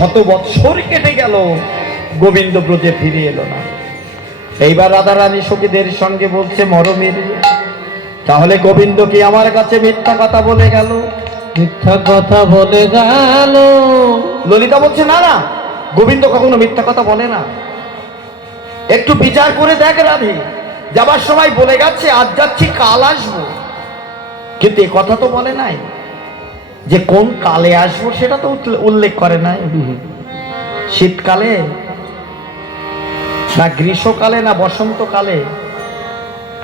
শত বৎসর কেটে গেল গোবিন্দ ব্রজে ফিরে এলো না। এইবার রাধারানী সখীদের সঙ্গে বলছে মরমের তাহলে গোবিন্দ কি আমার কাছে মিথ্যা কথা বলে গেল? মিথ্যা কথা বলে গেল। ললিতা বলছে না না গোবিন্দ কখনো মিথ্যা কথা বলে না। একটু বিচার করে দেখ রাধে যাবার সময় বলে গেছে আজ যাচ্ছি কাল আসব। কিন্তু এ কথা তো বলে নাই। যে কোন কালে আসব সেটা তো উল্লেখ করে নাই। শীতকালে না গ্রীষ্মকালে না বসন্তকালে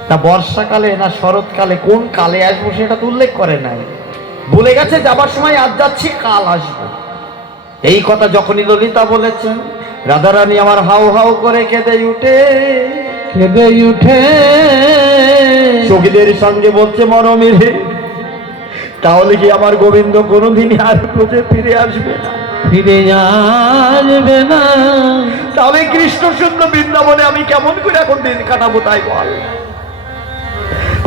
না বর্ষাকালে না শরৎকালে কোন কালে আসব সেটা তো উল্লেখ করে নাই। বলে গেছে যাবার সময় আজ যাচ্ছি কাল আসব। এই কথা যখনই ললিতা বলেছেন রাধারানী আমার হাউ হাউ করে কেঁদে উঠে। কেঁদে উঠে। সখীদের সঙ্গে বলছে মরমের তাহলে কি আমার গোবিন্দ কোনোদিনই আর খোঁজে ফিরে আসবে না? ফিরে আসবে না। তাহলে কৃষ্ণ শূন্য বৃন্দাবনে আমি কেমন করে এখন দিন কাটাবো তাই বল।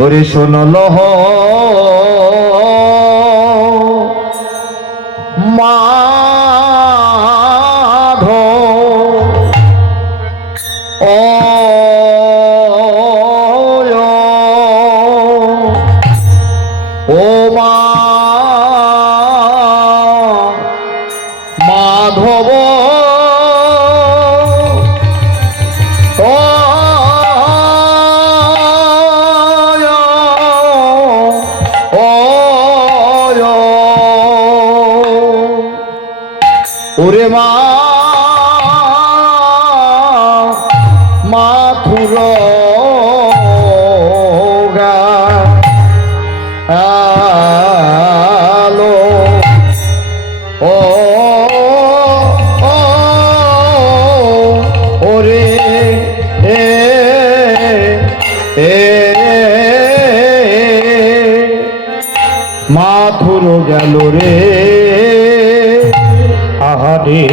ওরে শোনলহ ও মা মাধব ওরে মা মাথুর গেল রে আহারে।